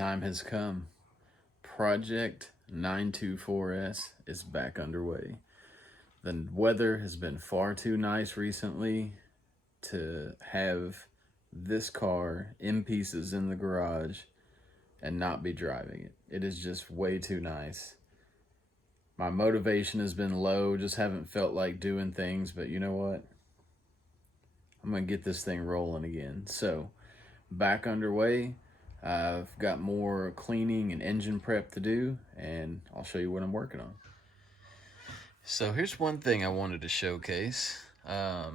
time has come. Project 924S is back underway. The weather has been far too nice recently to have this car in pieces in the garage and not be driving it. It is just way too nice. My motivation has been low, just haven't felt like doing things, but you know what? I'm going to get this thing rolling again. So, back underway. I've got more cleaning and engine prep to do, and I'll show you what I'm working on. So here's one thing I wanted to showcase. I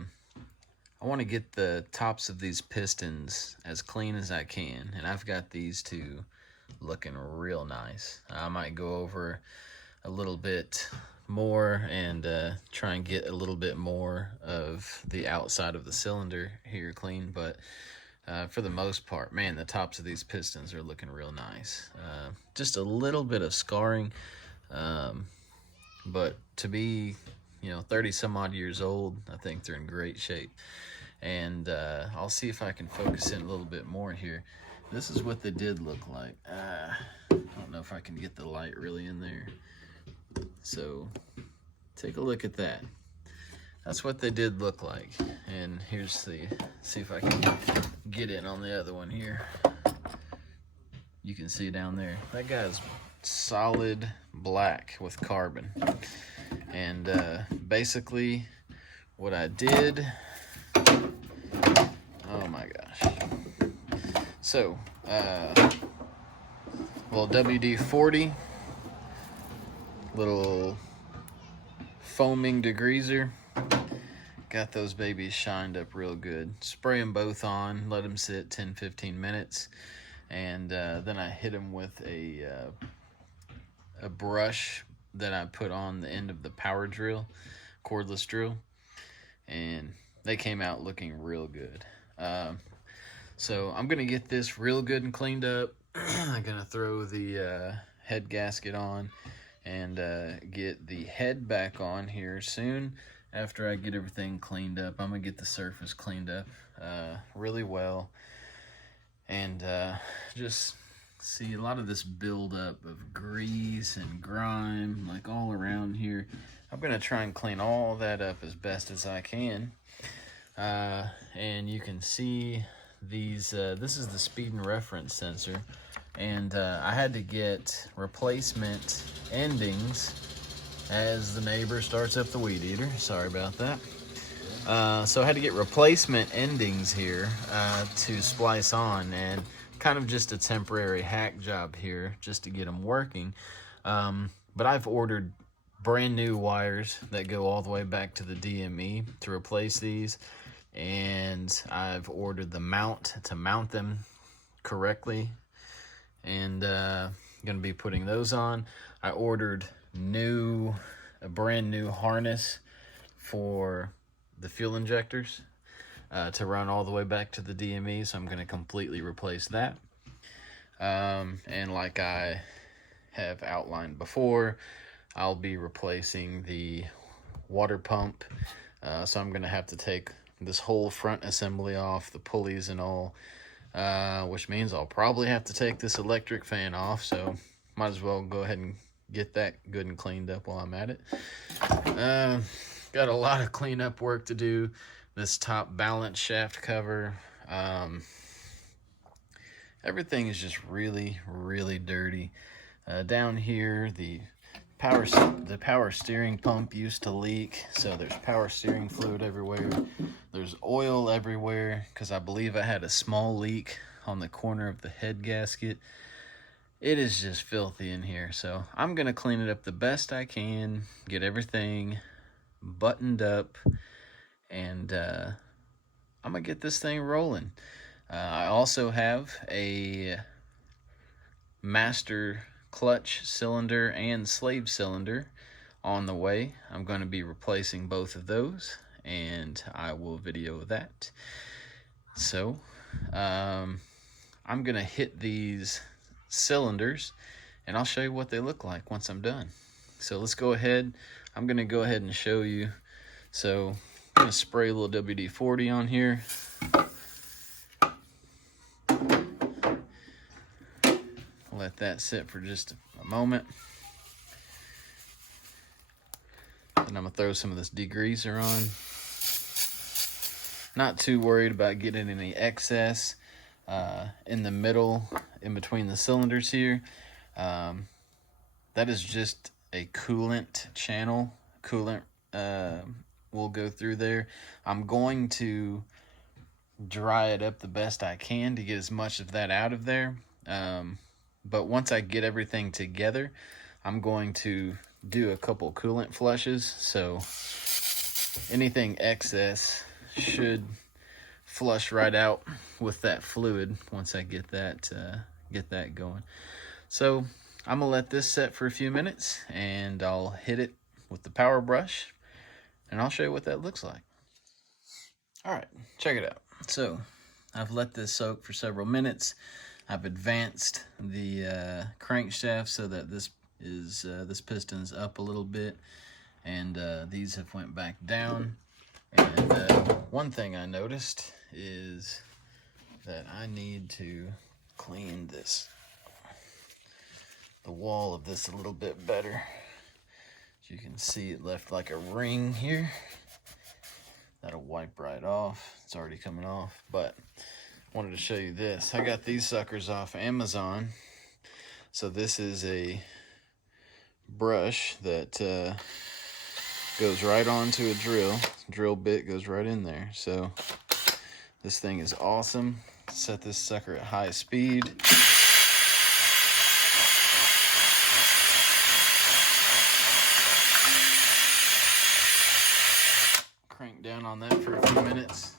want to get the tops of these pistons as clean as I can, and I've got these two looking real nice. I might go over a little bit more and try and get a little bit more of the outside of the cylinder here clean, but for the most part, man, the tops of these pistons are looking real nice. Just a little bit of scarring, but to be, 30 some odd years old, I think they're in great shape. And I'll see if I can focus in a little bit more here. This is what they did look like. I don't know if I can get the light really in there. So take a look at that. That's what they did look like. And here's see if I can get in on the other one here. You can see down there. That guy's solid black with carbon. And basically what I did, oh my gosh. So, well, WD-40, little foaming degreaser. Got those babies shined up real good. Spray them both on, let them sit 10-15 minutes, and then I hit them with a brush that I put on the end of the power drill, cordless drill, and they came out looking real good. So I'm gonna get this real good and cleaned up. I'm gonna throw the head gasket on and get the head back on here soon. After I get everything cleaned up, I'm gonna get the surface cleaned up really well, and just see a lot of this buildup of grease and grime like all around here. I'm gonna try and clean all that up as best as I can, and you can see these. This is the speed and reference sensor, and I had to get replacement endings as the neighbor starts up the weed eater. Sorry about that. So I had to get replacement endings here to splice on, and kind of just a temporary hack job here just to get them working. But I've ordered brand new wires that go all the way back to the DME to replace these, and I've ordered the mount to mount them correctly, and gonna be putting those on. I ordered a brand new harness for the fuel injectors to run all the way back to the DME, so I'm going to completely replace that. And like I have outlined before, I'll be replacing the water pump, so I'm going to have to take this whole front assembly off, the pulleys and all, which means I'll probably have to take this electric fan off, so might as well go ahead and get that good and cleaned up while I'm at it. Got a lot of cleanup work to do. This top balance shaft cover, everything is just really, really dirty. Down here, the power steering pump used to leak, so there's power steering fluid everywhere. There's oil everywhere because I believe I had a small leak on the corner of the head gasket. It is just filthy in here, so I'm going to clean it up the best I can, get everything buttoned up, and I'm going to get this thing rolling. I also have a master clutch cylinder and slave cylinder on the way. I'm going to be replacing both of those, and I will video that. So, I'm going to hit these cylinders and I'll show you what they look like once I'm done. So let's go ahead. I'm going to go ahead and show you. So I'm going to spray a little WD-40 on here. let that sit for just a moment. Then I'm gonna throw some of this degreaser on. Not too worried about getting any excess in the middle, in between the cylinders here. That is just a coolant channel. Coolant will go through there. I'm going to dry it up the best I can to get as much of that out of there. But once I get everything together, I'm going to do a couple coolant flushes. So anything excess should flush right out with that fluid once I get that going. So I'm gonna let this set for a few minutes, and I'll hit it with the power brush, and I'll show you what that looks like. All right, check it out. So I've let this soak for several minutes. I've advanced the crankshaft so that this piston's up a little bit, and these have went back down. And one thing I noticed is that I need to clean the wall of this a little bit better. As you can see, it left like a ring here. That'll wipe right off. It's already coming off, but I wanted to show you this. I got these suckers off Amazon. So this is a brush that goes right onto a drill bit goes right in there. So this thing is awesome. Set this sucker at high speed. Crank down on that for a few minutes.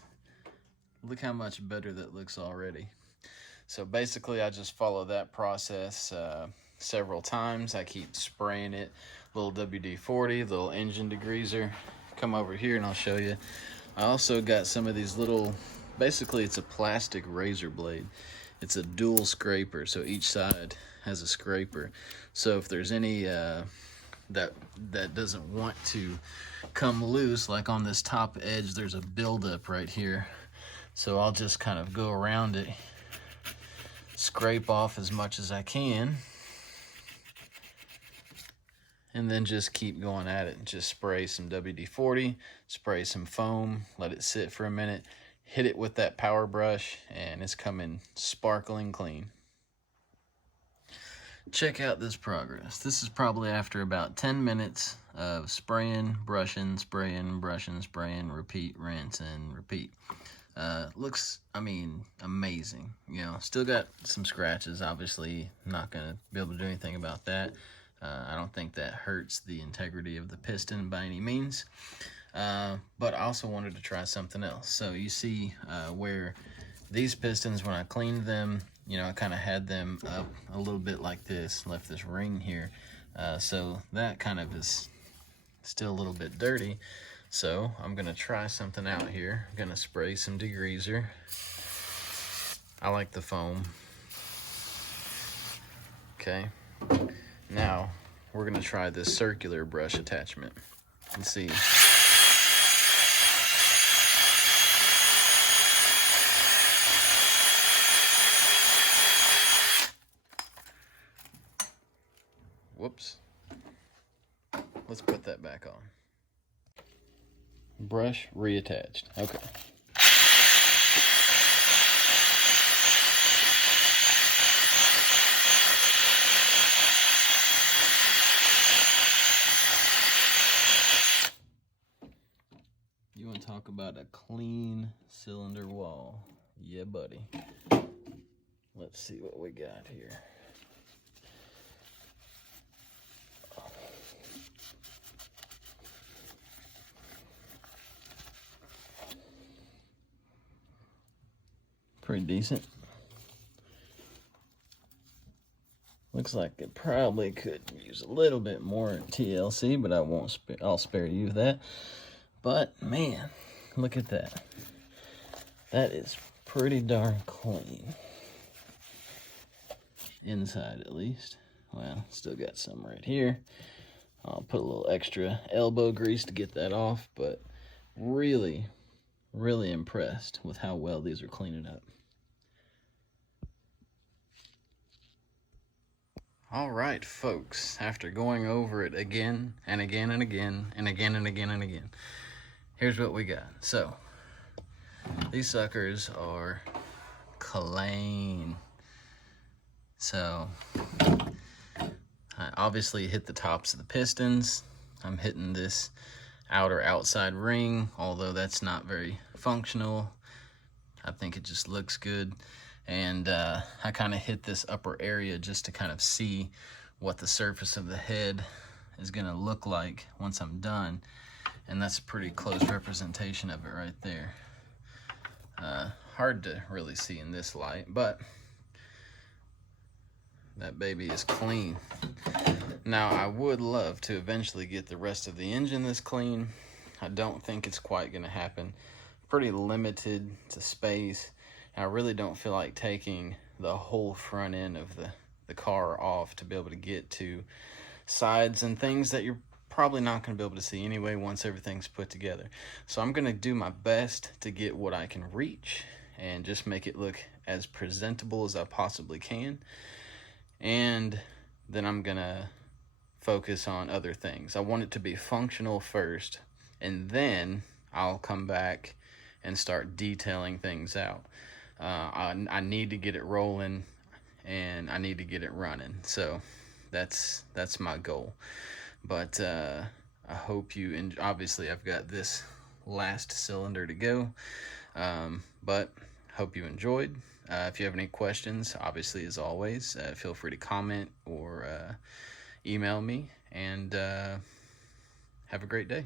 Look how much better that looks already. So basically I just follow that process several times. I keep spraying it. Little WD-40, little engine degreaser. Come over here and I'll show you. I also got some of these little, basically it's a plastic razor blade. It's a dual scraper, so each side has a scraper. So if there's any that doesn't want to come loose, like on this top edge, there's a buildup right here. So I'll just kind of go around it, scrape off as much as I can, and then just keep going at it. Just spray some WD-40, spray some foam, let it sit for a minute, hit it with that power brush, and it's coming sparkling clean. Check out this progress. This is probably after about 10 minutes of spraying, brushing, spraying, brushing, spraying, repeat, rinse, and repeat. Looks, I mean, amazing. You know, still got some scratches. Obviously, not gonna be able to do anything about that. I don't think that hurts the integrity of the piston by any means. But I also wanted to try something else. So you see where these pistons, when I cleaned them, you know, I kind of had them up a little bit like this, left this ring here. So that kind of is still a little bit dirty. So I'm gonna try something out here. I'm gonna spray some degreaser. I like the foam. Okay. Now we're gonna try this circular brush attachment and see. Whoops. Let's put that back on. Brush reattached. Okay. You want to talk about a clean cylinder wall? Yeah, buddy. Let's see what we got here. Pretty decent. Looks like it probably could use a little bit more TLC, but I won't. I'll spare you that. But man, look at that. That is pretty darn clean. Inside, at least. Well, still got some right here. I'll put a little extra elbow grease to get that off, but really, really impressed with how well these are cleaning up. All right, folks, after going over it again and again and again and again and again and again, here's what we got. So these suckers are clean. So I obviously hit the tops of the pistons. I'm hitting this outer outside ring, although that's not very functional. I think it just looks good. And I kind of hit this upper area just to kind of see what the surface of the head is gonna look like once I'm done. And that's a pretty close representation of it right there. Hard to really see in this light, but that baby is clean. Now, I would love to eventually get the rest of the engine this clean. I don't think it's quite gonna happen. Pretty limited to space. I really don't feel like taking the whole front end of the car off to be able to get to sides and things that you're probably not going to be able to see anyway once everything's put together. So I'm going to do my best to get what I can reach and just make it look as presentable as I possibly can. And then I'm going to focus on other things. I want it to be functional first, and then I'll come back and start detailing things out. I need to get it rolling, and I need to get it running. So that's my goal. But I hope you obviously I've got this last cylinder to go, but hope you enjoyed. If you have any questions, obviously, as always, feel free to comment or email me, and have a great day.